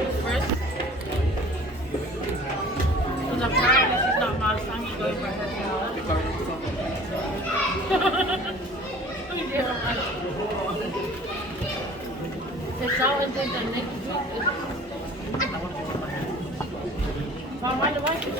August 1st. Because apparently she's not Malasangi going for her funeral. It's out and then the next week is... Why do I do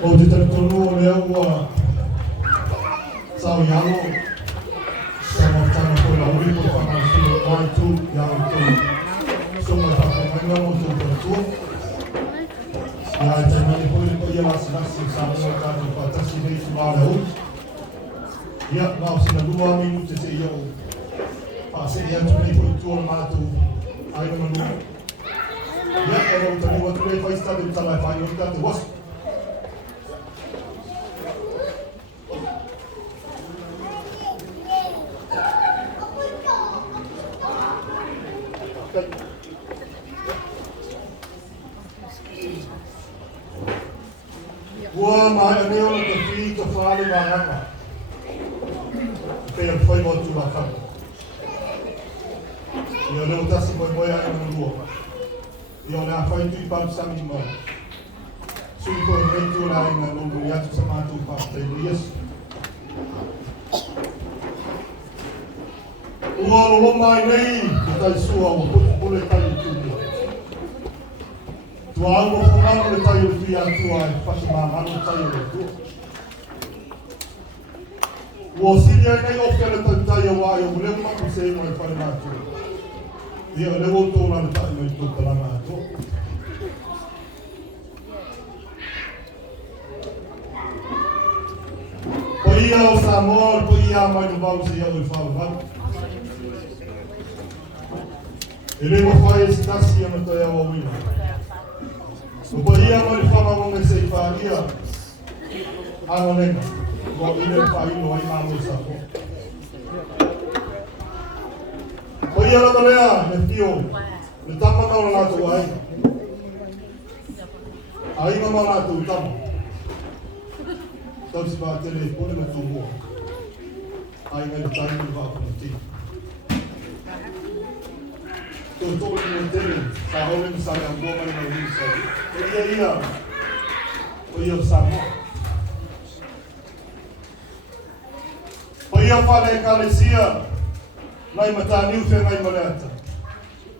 O te taratonu o lea ua sao ialo sa mautanga koe la uri po whakamawhino mai tu iao tau songa whakamanga mo tau taratua ia e taimani koe ko ia lasi lasi sa mua kātu whatasi nei tu māre hou ia ngau sina lua minu te te iau whaase ia tu nei koe tuola mātu aina manu ia e rau tani watu rei whaistade utalai whai o te wasu Ua mai ane ona te whi ka whāle wāhanga. Pea whai mo tu wakanga. Ia leo tasi moe moe ai na lua. Ia ona whai tui pāpu sami mai. Sui koe mei tu na ai na lulu i atu sa mātu pāpu te Yesu. Ua lolo mai nei te tai sua o pule tai tūnia. Tua au mo whangano le tai o tui atu ai whaki māngano tai o le tua. Ua sini ai nei ofte le tai tai o ai o leo maku se ino ai whare mātua. Ia leo o tōna le tai mai tō talanga atua. Po ia o Samoa, po ia mai no vau se ia o i whau vau. E le mo whai e sitasi ana toi awa wina. O pa ia mai whamamonga se i whāria anga nenga. Ko ine whaino ai māmo i sako. Po ia laka lea me pio. Le tama mauna nātou ainga. Ainga mauna nātou tama. Tau si pā tele e pone me tō mua. Ainga i taimi i wāpuna ti. Tō tōre ni o tere, sa haure mi sare a mua mai mai ni sare. O ia, o ia Samoa. O ia whare e kalesia, nai mata niu whengai mareata.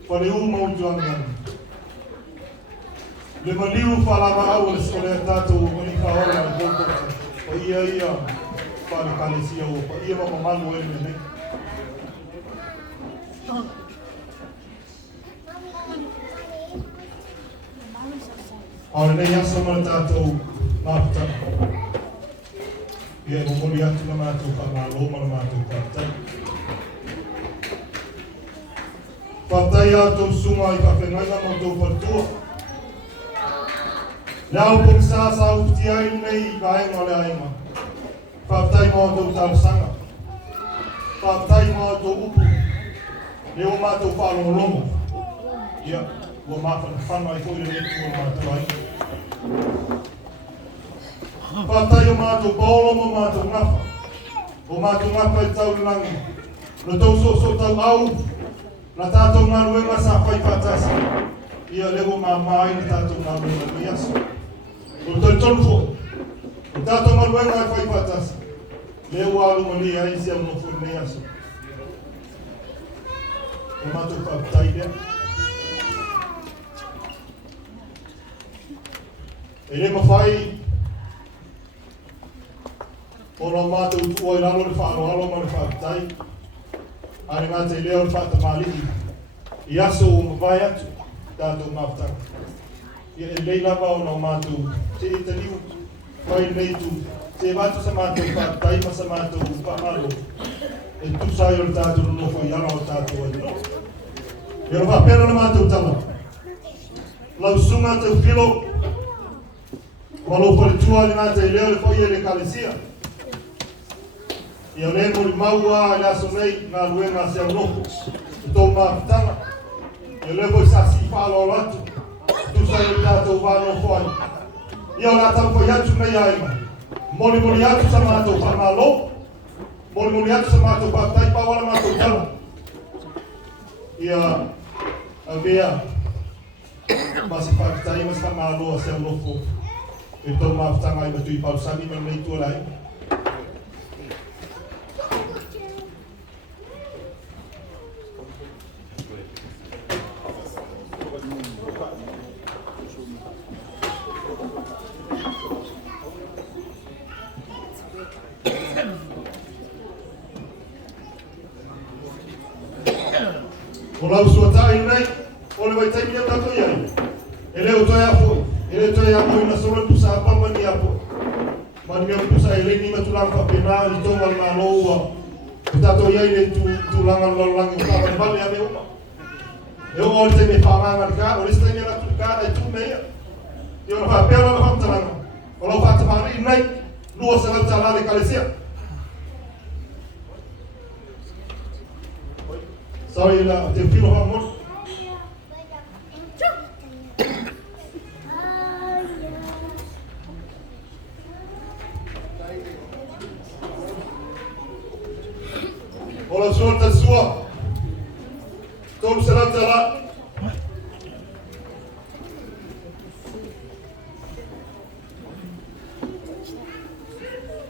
Whare u mautu angani. Le maniu whalama au le skole a tātou o ni kaora e bōkota. O ia, whare kalesia o pa ia mama manu e me nei. Aore nei asa mana tātou māputana. Ia ngomori atu na mātou ka ngā loma na mātou kātai. Whātai ātou sunga i ka whengaina mo tō patua. Leau pong sāsa uti ai nei i ka ainga le ainga. Whātai mo tō tārsanga. Whātai mo tō upu. Leo mātou whālongolomo. Ia. Ua māwhana whanau i koe re tua mātou ai. Whātai o mātou paolo mo mātou ngawha. O mātou ngawha i tau langi. No tau so tau au. Na tātou ngā ruenga sa whai whātasa. Ia lego mā mai na tātou ngā ruenga mi aso. O tau tonu fo. O tātou ngā ruenga i whai whātasa. Leo alu mani ai Siaunofo nei aso. O mātou whātai rea. E le mawhai Ora mātou tua I raro le whaaloalo ma le whaakitai. Are ngā te leo le whaatamalihi. I aso o mawai atu tātou mawhtanga. Ia e lei lava o nā mātou te italiu wai nei tu. Te mātou sa mātou whaakitai ma sa mātou whaamalo. E tūsai o le tātou nofo I ana o tātou ai no. Ia rā whapena na mātou tala. Lau sunga te whilo. Malo pare tua ni ngā te leo le whai e le kalesia. Ia le mo maua I aso nei ngā luenga Siaunofo. I tō mawhtanga. Ia le mo I sasi whaalo atu. Tūsai o tātou wāno whai. Ia o nā tau whai atu nei aima. Moli atu sa mātou whamalo. Moli atu sa mātou whaktai pawala mātou tala. Ia a mea masi whaktai mas whamalo a Siaunofo. I tō mawhtanga I matui pausami ma nei tua lai. O lau suatai nei, o le wai taimi tato iai. E leo toi a foi. E leo toi a moi na solo pusa a pamani a foi. Mani mea pusa e lei ni matulang whapena I tonga na loa. E tato iai le tulanga lalangi o kapa ni vale a me uma. E o le taimi whamanga ni ka, o le taimi a tu ka e tu mea. E o na whapea la whamtalanga. O lau whatamari nei, lua sa lau tala le kalesia. Sorry, te whilo ha mo. Ola sorta sua. Tolu será tala.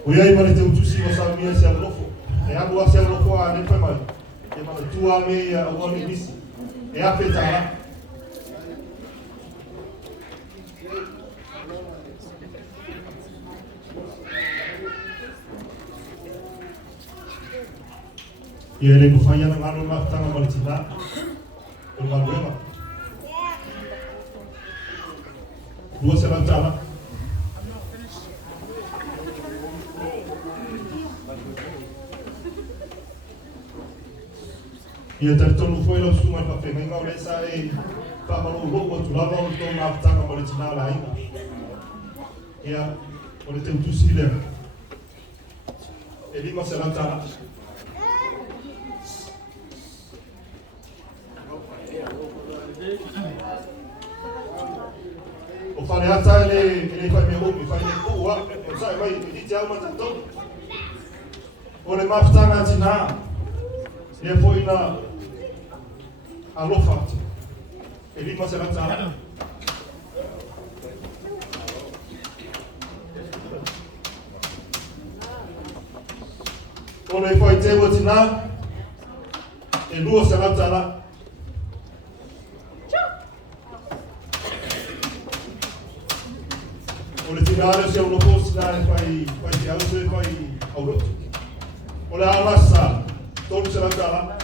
O iai mane te utusi mo sa mia Siaunofo. E abu a Siaunofo a ne pai mai. E mana tua me a uami nisi. E a petara. E ele mo fai ana ngano maftanga malitina. O maluema. Dua serang tala. Ia taritonu foi lau sunga pa whenga o le sa e whamalo loko tu lalo o tō maftanga malitina la inga. Ia o le te utusi lea. E lima serang tala. O whare ata ele whai mea omi, whai mea kua, o sai mai, e iti au matatou. O le maftanga tina, e foi na alofa atu. E lima serang tala. O le whai tewa tina, e lua serang tala. O le tirare o Siaunofo sinare whai te au se whai aurotu. O le alasa, tolu serang tala.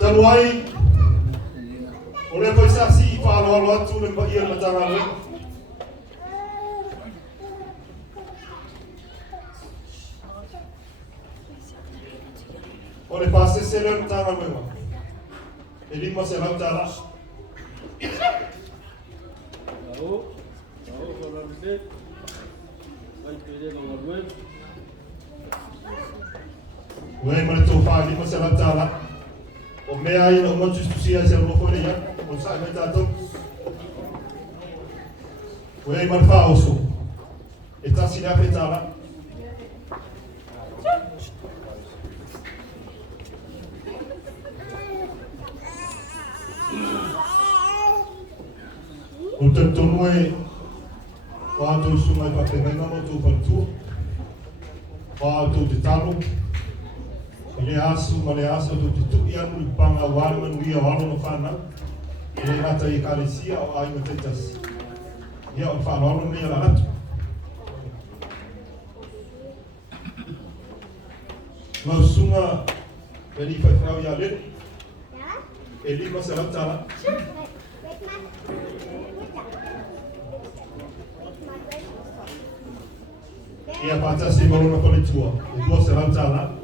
Talu ai, o le whai sasi I whaaloalo atu le mba ia matanga le. O le pase se le matanga le. E lima serang tala. Ué, mas tu faz lima serang tala. O mea ina o mantus tu sia Siaunofo le ia. O sai mai tatou. Ué, mas fa oso. E tasi le apetala. O tantonu e o atou sunga I papenga mo tu pantu. O atou te talo. Ele asu ma le asu tu ia mu panga wale man ria walo no fana. Ele ngata I kalesia o ai matetas. Ia o fa walo ni ala atu. Mau sunga Eli fai frau ia le. Eli ma se latala. Ia pata si malona kole tua. E tua se latala.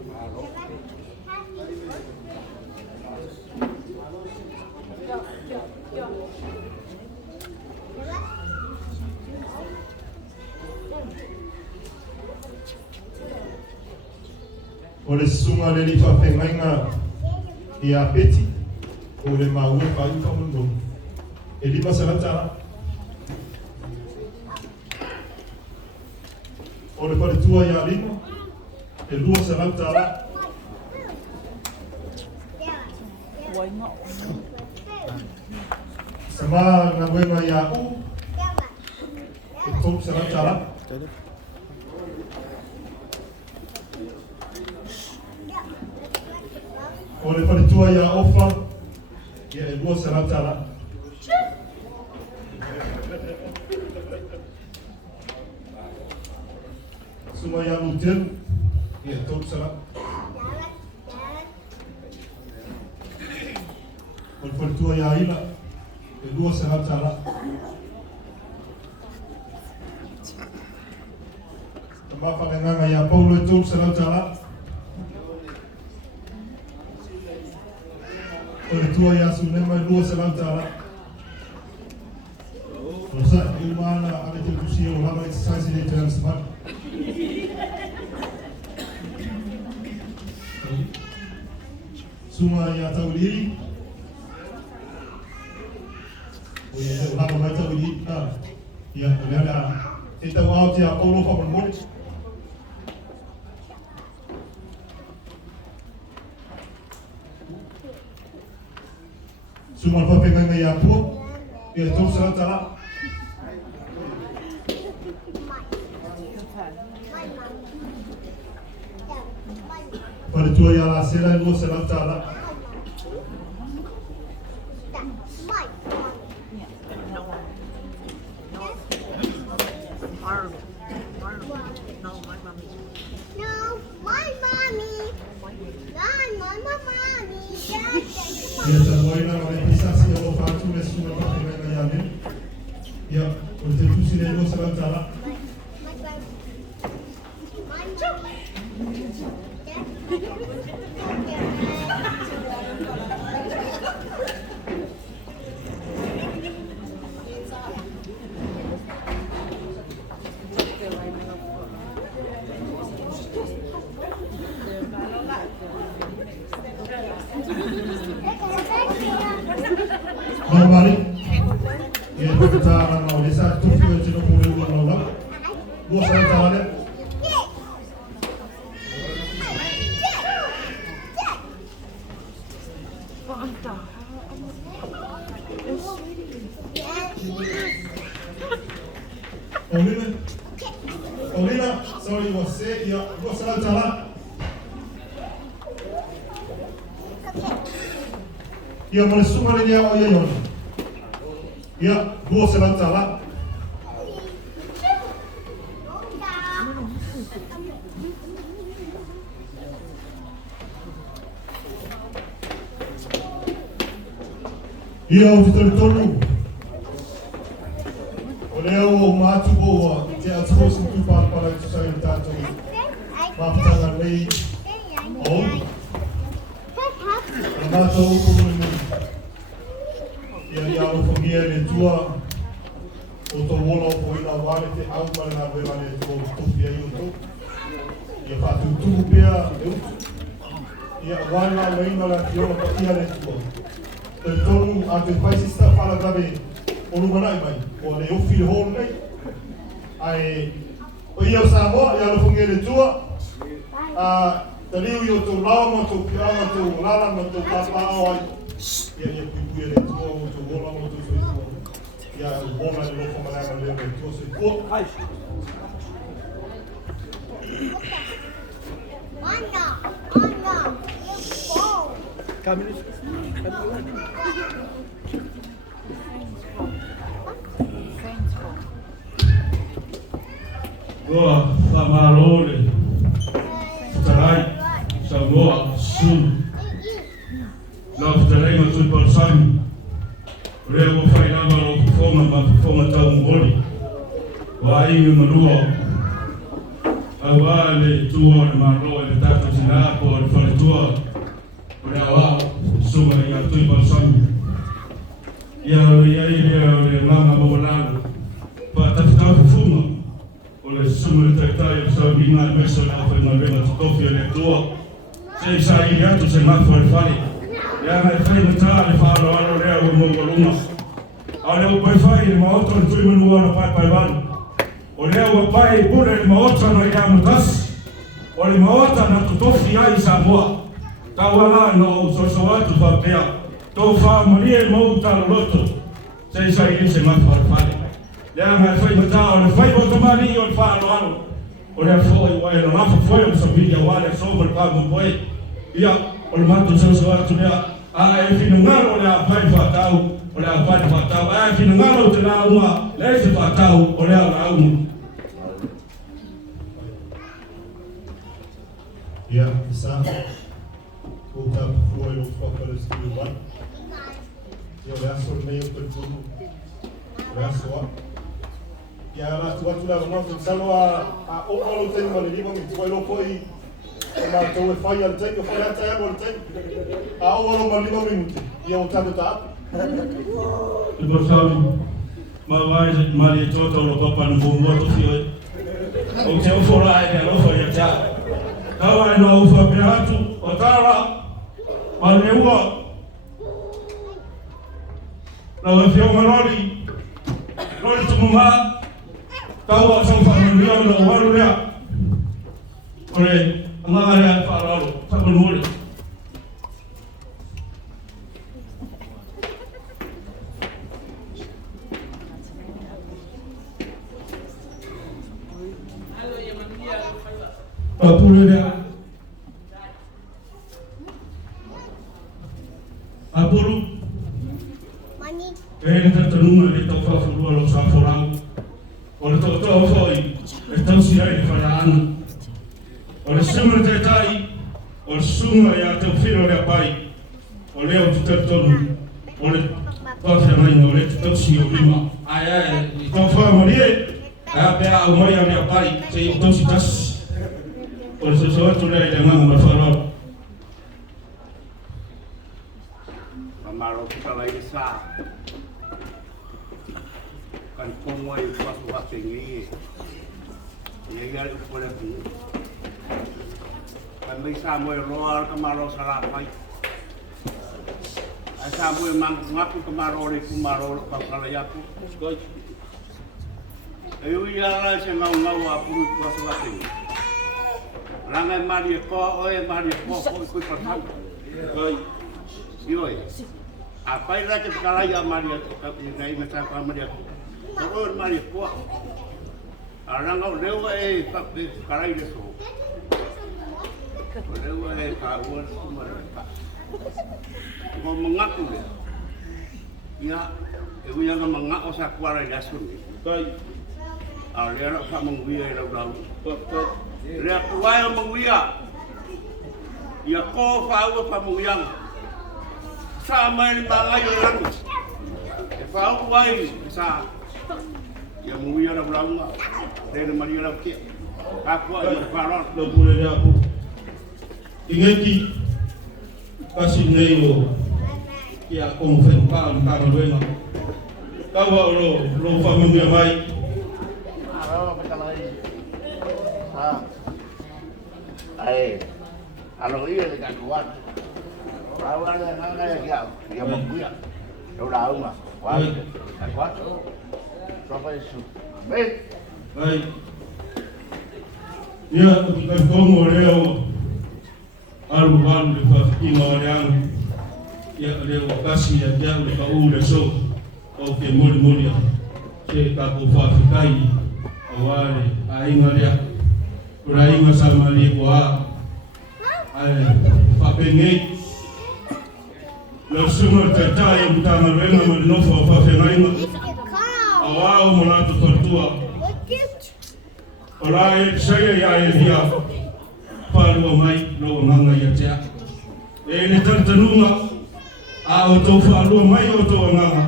O le sunga le li whawhengainga I a peti o le maue whai whamungo. E lima se latara. O le paritua I a lima. E lua se latara. Se maa ngā wenga I a u. E tōp se latara. O le paritua ia ofa, ia e lua se latala. Suma ia lutenu, ia e tōp se latala. O le paritua ia ila, e lua se latala. Ta mawhanenganga ia paulo e tōp se latala. O le tua ia su nema I lua se latala. O sa I umana ame te kusi o lama exercise le te aristamani. Suma ia tau liri. O ia te lama mai tau liri. Ia lea e tau au te a polo whapanmone. Suma whawhengainga I a pua, I a tōp se latala. Paritua I a la sera I lua se latala. Ia ta waina o le pisasi o whātu le suma whawhengainga I a me. Ia, o le te tusi le lua se latala. Normali, ia whakatara na o le sa tuwhi o tino kore ua laula. Lua se latala le. Olina, sorry, você ia lua se latala. Ia mole suma le nia o ia iona. Ia, lua se latala. Ia o te tonu. O leo o mātu boa, te atuosu tupāra para tu sai o tātou. Mapatanga nei. O. E mātou o kumuni nei. Ia ia o whangia le tua. O tō wola o poina wale te au mare nā wera le tō tupi ai o tō. Ia whātu tuku pēr e utu. Ia waina weina la ki ona patia le tua. Te tonu a te whaisista whanagawe o runganai mai. O le ofi le hōru nei. Ai, o ia o Samoa, ia lo whangia le tua. Te liu i o tō lawa ma tō pia ma tō lala ma tō papao ai. Ia puipui le tua o tō wola ma tō whaitua. Ia o bona le lo whamananga leo le tua se kua. Anna. Goa, Samarole, Tarai, Samoa, Sun, Love Tarai, Matui Balsami, Reo Fainama, Foma Taumoli, Wai Manua, Awale, Tua, Maro, and Tata Tinapo, and Falatua, Rawa, Suma, Yatui Balsami, Yari, Mama Mawalano, Patafta Fuma. Ole sumur tertai so bina meso na fa no lema tofi ole tua sei sai gato se ma for fare ya na fai mata le fa lo alo le o mo voluma ale o pai fai ma otro tu me no na pai van ole o pai pure ma otro no ya mutas ole ma otro na tofi ai sa moa tawala no so watu fa pea to fa morie mo ta loto sei sai se ma for fare ya ma foi mata o foi botomani o fa no ano o le foi o no na foi o sabia wale so mo pa mo foi ia o mato so atu ya a e fino ngalo le pai fatau o le pai fatau a fino ngalo te la uma le se fatau o le la uma ia isa o ta foi o foco do estilo one eu já sou meio perturbado já sou ya la tu la no salo a o lo tengo le digo mi pueblo foi la to fai al tempo fai al tempo a o lo malino minuti e o tanto tá e portavo ma vai mali toto lo papa no bombo fio o te o fora e lo foi ya tawa no fa piratu o tara ma ne uo la fio malori lo tu ma tawa sa fa no lo waru ya ore ngara fa lo sa ko mole Apuru mani tertenung le tau fa fulu lo sa forang o le tau foi e tau si ai fa ana o le summa te tai o le summa ya tau filo le pai o le o tertonu o le pa mai no le tau si o lima ai tau fa morie a pe a mo ya le pai se tau si tas o se so tu le dengan ma faro maro kita lagi sa kan komo ay pasu hatingi iya ya upole pi kan may sa mo roar kamaro sa lapay ay sa mo mang ngapu kamaro ri kumaro papalaya po ayo ya sa ngau apu pasu hatingi rangai mari ko ko patang yoi apa yang kita kalaya Maria ngai macam apa Maria turun Maria kuat orang kau lewa tapi kalai desu lewa kawan semua mau mengaku dia ya ibu yang mengaku saya kuara dasun kai dia nak mengwia lau dia kuara mengwia ya kau faham apa mengwia sama ni mangayo lang e fa wai sa ya muya na blanga de mari la ke aku ay faron lo pure ya pu ingeti kasi neyo ya con fen pa ka luenga ka wa lo fa mu ya mai ai alo iya dekat kuat awal yang dia mengguya, sudah rumah, kuat, sampai itu, baik. Ya, kita tunggu leo, alu di fakiran orang, ya leo kasih ya dia udah kau udah so, oke mul ya, kita kufakai awal, aing dia, aing sama dia kuah, papengai la suma tatai mtana wenga mnofo afafe naima awao molatu partua olai saya ya elia palu mai lo nanga ya tia ne tantanuma a oto falu mai oto nanga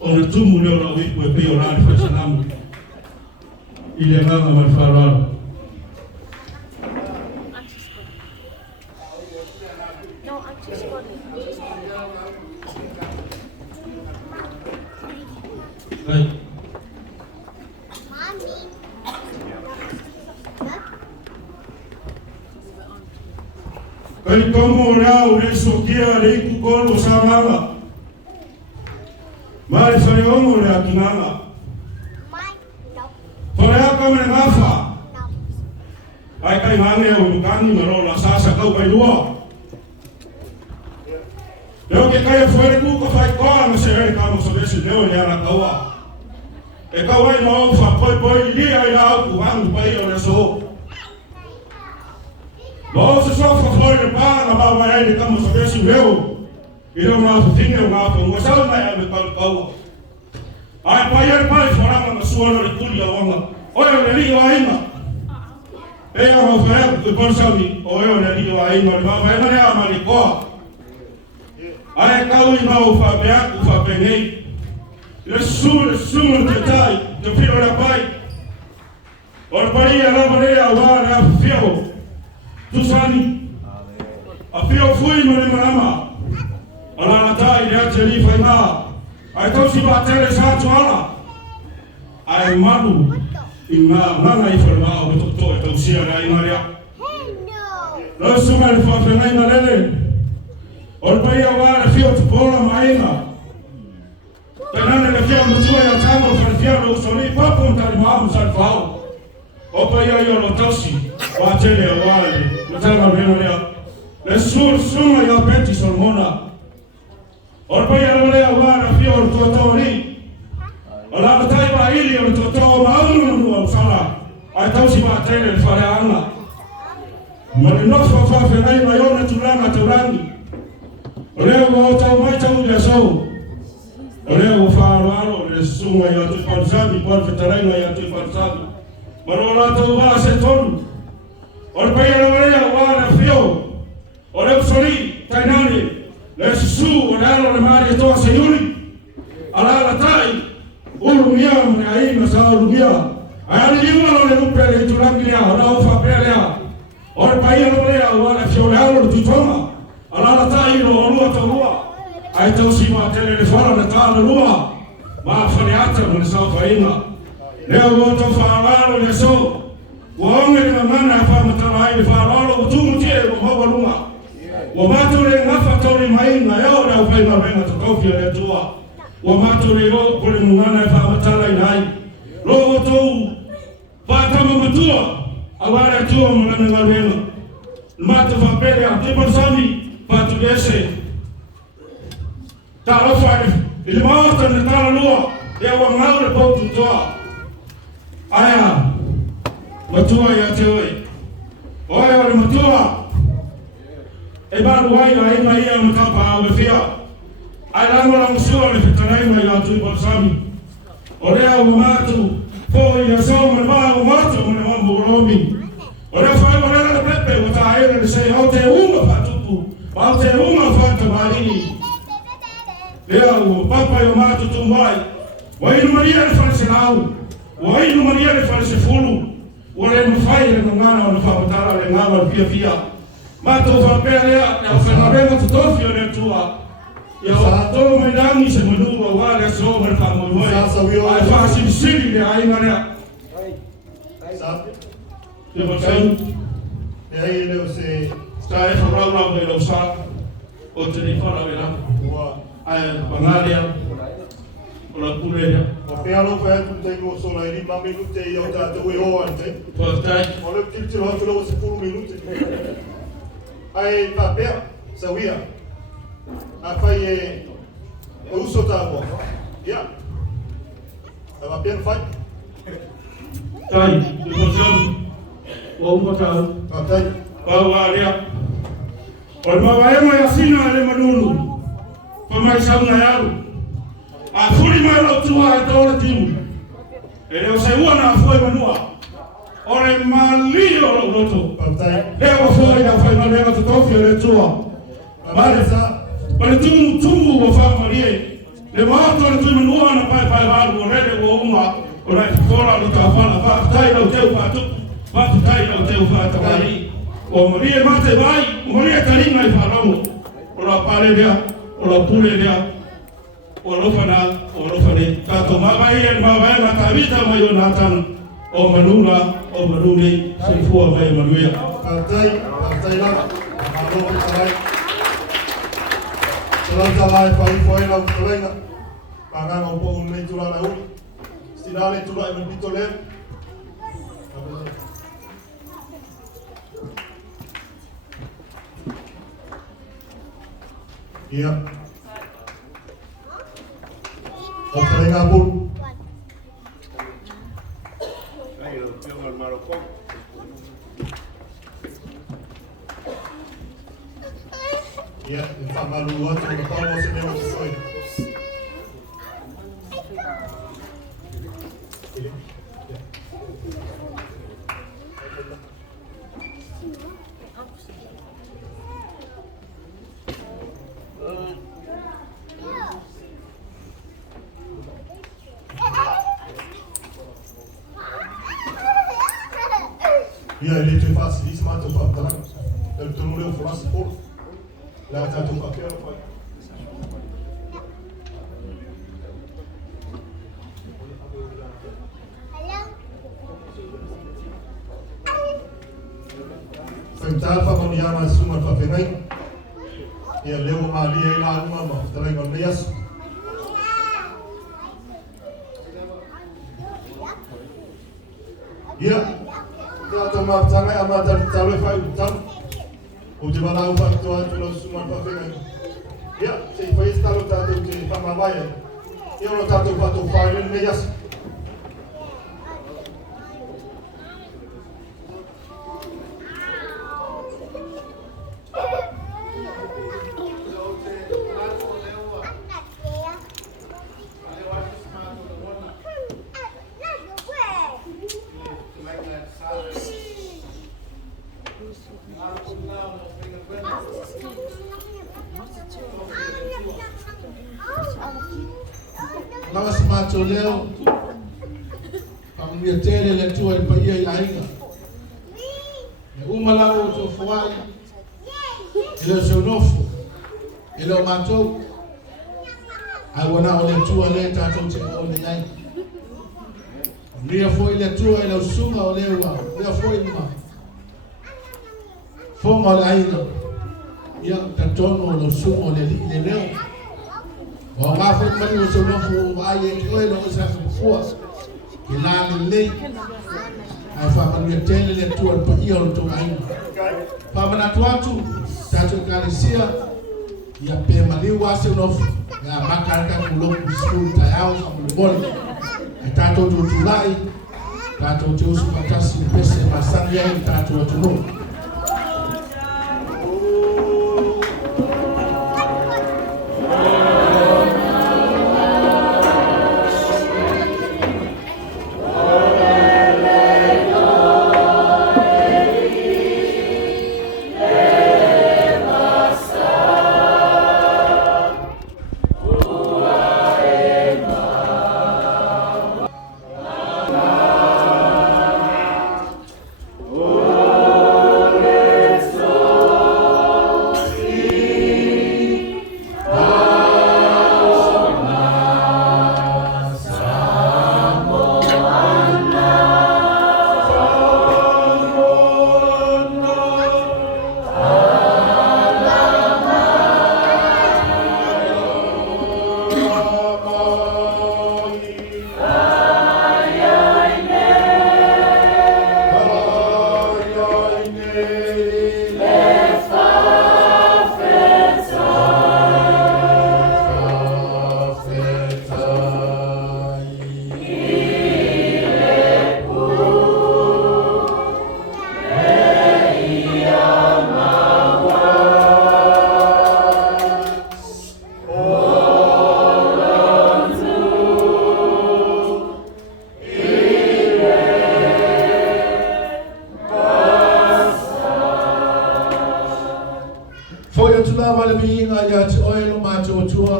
ona tumu leo la wipo e pio la fa salamu ile nanga malfarala Right. Kai como rau resokia reiku kolo samanga. Mai fare ongo le akinanga. Fare akame ngafa. Ai kai mange o mukani marola sasa kau kai lua. Leo ke kai fare ku ko fai ko na se re kamo so besi leo le ana kaua. E kawai mo fa poi li ai la ku ang pai o so. Lo se so fa fora pa na ba vai ai kamo so besi leo. Iro na fine o na ko sa na ya me kau. Ai pai fora na suolo le kuli o nga. Oyo le li o ainga. E a mo fa e por sa mi oyo le li o ainga ma vai na ya ma li ko. Ai kau i mau fa pe aku fa pe nei. Le sumo te tai, te piro la pai. Or paria la paria wa na fio. Tu sani. A fio fui no le mama. Ala na tai le ateri fai ma. Ai tau si ba tere sa tuala. Ai malu. Inga nana I forma o to tau sia na I maria. Lo sumo le fa fe na lele. Or paria wa na fio tu pola maina. Tanane le fia mutua ya tango fa fia lo soli papo ntali maamu sa fao. Opa ya yo lo tosi wa tele wale mtanga meno ya. Le suma ya peti solmona. Opa ya lo le wa fia lo totori. Ola matai ba ili lo toto maamu no sala. Ai tosi ba tele fa le ana. Mali no fa fe nai ma yo na tulanga turangi. Ole wo tau mai tau ya so. Oleo faaro le sunga ya tu pansabi por veterana ya tu pansabi marola tu va se tolu or paya la wa na fio or sori tainani le su olalo le mari to se yuri ala la tai urumia na ai na sa urumia ai ni mo le upele tu langia ora fa pelea or paya la wa na fio olalo tu toma ala la tai ro lua to lua ai tau si ma tele le fora na tala lua ma fale ata mo sa faina leo mo to faalo le so wonge na mana fa matala ai faalo tu mo tie mo ho luma wa mato le ngafa to le mai na yo na fa ma venga to kofi le tua wa mato le ro ko le mana fa matala ai lo to fa ta mo tua awara tua mo na ngalo mato fa pele a te personi fa tu dese Talo fare, il morto ne tala lua, e a wangau le pau tutoa. Aya, matua ya te oi. Oia ole matua. E baru ai la ima ia matapa awe fia. Ai lango lango sua le fitanai mai la tui balsami. Orea o matu, po ia sao me ba o matu me mambo romi. Orea fai marela le pepe, wata aere le sei, au te uma fatupu, au te uma fata marini. Leo papa yo matu tumbai. Wa inu maria le fale nau. Wa inu maria le fale fulu. Wa le mfai le ngana wa fa matala le ngama fia. Mato fa pele na fa renga tutofio le tua. Ya to maidangi se manu wa le so mer fa mo wa. Ai fa sili le ai mana. Sa. Yo fa e aí le se sta e fa rauna le lo sa. O te ni fara vela. Wa ai pangaria ola pureria o pealo fa tu te go sola ni ma minute io ta te o ante portai o le titi lo tro se pur minute ai papel sawia a fai o uso tavo ya va bien fai tai de position o un botão tai o aria o ma vai mai asina le manulu mai sauna yaro. A furi mai lo tua e tore timu. E leo se uana foi manua. Ore malio lo roto. Leo foi na foi na leva tutofio le tua. Mare sa. Pare tumu wo fa marie. Le mato le tumu manua na pai haru rede wo uma. Ora fora lo ta fala fa tai lo teu fa tu. Fa tai lo teu fa tai. O marie mate vai, marie taringa i fa longo. Ora pare dia, ora pule dia. Orofane, kato mabai matavita mayo natan o manune sifua mai manuia. Partai lah, malo partai. Salam pai foi na Ucrânia. Pagar um pouco nem tudo lá hoje. Estirale tudo aí no pitolé. Yeah. Ucrânia pun. Ayo, jangan Maroko. Ya, está maluco, não pode ser nem opção. Ja, ele te faz isso, mas tu faz também. Ele tu não leu frase por. Lá está tu papel, pai. Sentar para maniar mais uma para ver. E ele leu uma ali e lá uma, também não lias. Ya. Kita maaf sangat amat terlalu faham. Uji mana upah Tuhan terus semua perfirman. Ya, saya faham kalau tak ada uji faham apa ya. Ya, kalau tak ada upah Tuhan ini ya. Nós matoleu, kami mietele le tua il paia i ainga. Uma lá o teu fuai, ele é o Siaunofo, ele é o matou. Agora o le tua le tato te o le ai. Ria foi le tua ele é o suma o le wa, ria foi ma. Foma o le ainga, ia tatono o suma o le leo. O nga foi mali o Siaunofo ai e ko ele o sa fua. Ila le lei. Ai fa mali tele le tua pa ia o to ai. Pa mana tuatu tato kalisia ia pe mali wa Siaunofo. Ya makaraka kulo school tayao sa bol. Tato to tulai. Tato to su patasi pese masanya tato to no. Oh le vinga ya te oelo mātou tua.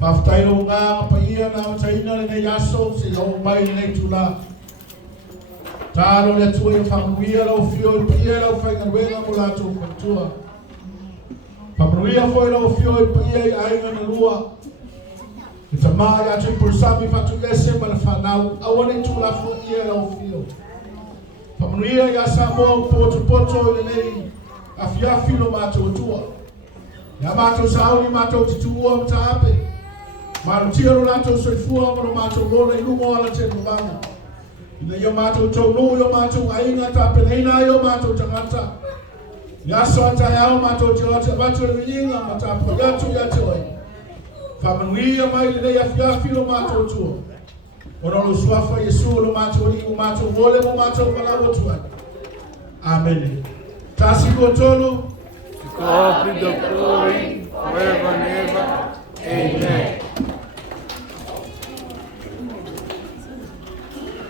Paftairo ngā pa ia nā taina le nei aso se lau mai le nei tula. Tālo le tua i whamanuia lau fio i pia lau whaingaruenga mo lātou whantua. Whamanuia foi lau fio i pia i ainga na lua. I ta maa i atu i pulsami whatu ese ma le whanau. Awa nei tula fu ia lau fio. Whamanuia i asa mo poto i le nei. Afiafi lo mātou tua. Ia mātou sauni mātou titua mta ape. Mātou tiro lātou soifua mo mātou lona i lungo ala te nubanga. Ina yo mātou taunu yo mātou ainga tape neina yo mātou tangata. Ia soata yao mātou tirote mātou le vinga matapo yatu yate oi. Whamanuia mai le nei afiafi lo mātou tua. Ono lo suafa Yesu lo mātou ni o mātou vole mo mātou malawa tuai. Amen. Tasi ko tolu. Copy the